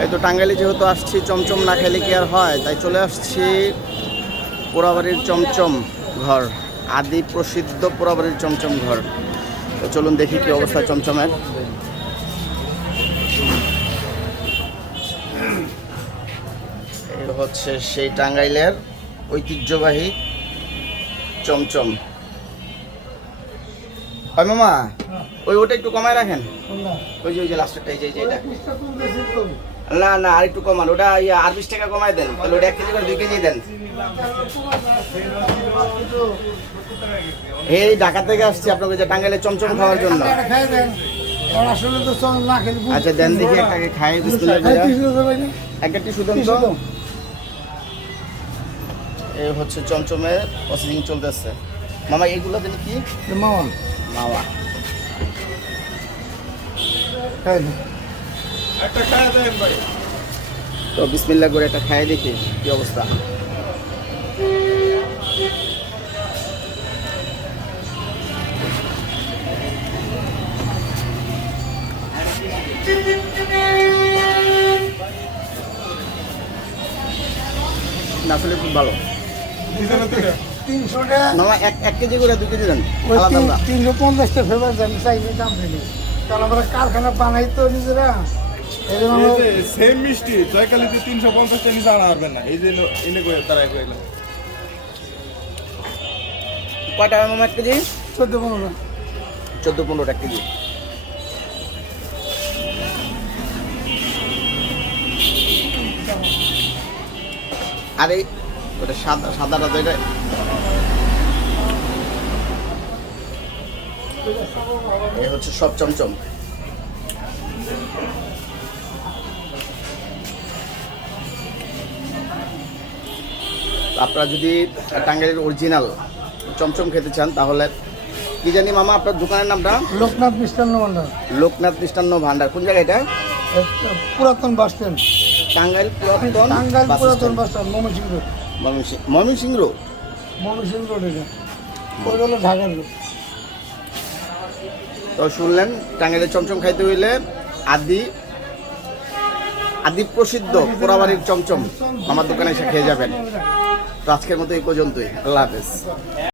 এই তো টাঙ্গাইলে যেহেতু আসছি, চমচম না খেলে কি আর হয়? তাই চলে আসছি পোড়াবাড়ির চমচম ঘর আদি প্রসিদ্ধ পোড়াবাড়ির চমচম ঘর। তো চলুন দেখি কি অবস্থা চমচমের। হচ্ছে সেই টাঙ্গাইলের ঐতিহ্যবাহী চমচম। হয় মামা, ওই ওটা একটু কমায় রাখেন। ওই যে ওই যে লাস্টেরটা এই যে এটা। না না, আর একটু কমান, ওটা আর বিশ টাকা কমায় দেন, তাহলে ওটা এক কেজি করে দুই কেজি দেন। এই ঢাকা থেকে আসছি আপনাকে যে টাঙ্গাইলে চমচম খাওয়ার জন্য। আচ্ছা দেন দেখি একটাকে খাই। একটা টিস্যু দেন। এই হচ্ছে চমচমের প্রসেসিং চলতেছে। মামা, এইগুলো দেন কি? মামা মাওয়া। তো বিসমিল্লাহ করে একটা খাই দেখি কি অবস্থা? না আসলে খুব ভালো। তিনশো টাকা। এক কেজি করে দু কেজি দেন। তিনশো পঞ্চাশটা ফেভার দাম ফেলি। কারণ আমরা কারখানা বানাই তো নিজেরা। এই জন্য এই আমরা- যে সেম মিষ্টি জয়কালিতে তিনশো পঞ্চাশটা নিচে আনা পারবেন না। এই যে এনে কয়ে তারা মামা এক কেজি? চোদ্দ পনেরো। চোদ্দ কেজি। আরে ওটা সাদা সাদাটা তো এটা এই হচ্ছে সব চমচম। আপনারা যদি টাঙ্গাইলের অরিজিনাল চমচম খেতে চান তাহলে কি জানি মামা আপনার দোকানের নামটা? লোকনাথ মিষ্টান্ন ভান্ডার। লোকনাথ মিষ্টান্ন ভান্ডার। কোন জায়গায় এটা? পুরাতন বাস স্ট্যান্ড। টাঙ্গাইল পুরাতন টাঙ্গাইল পুরাতন। Bus stand Mymensingh road. Mymensingh road. Mymensingh road এটা ওই হলো ঢাকার রোড। তো শুনলেন টাঙ্গাইলের চমচম খাইতে হইলে আদি আদি প্রসিদ্ধ পোড়াবাড়ির চমচম আমার দোকানে এসে খেয়ে যাবেন। তো আজকের মতো এই পর্যন্তই। আল্লাহ হাফেজ।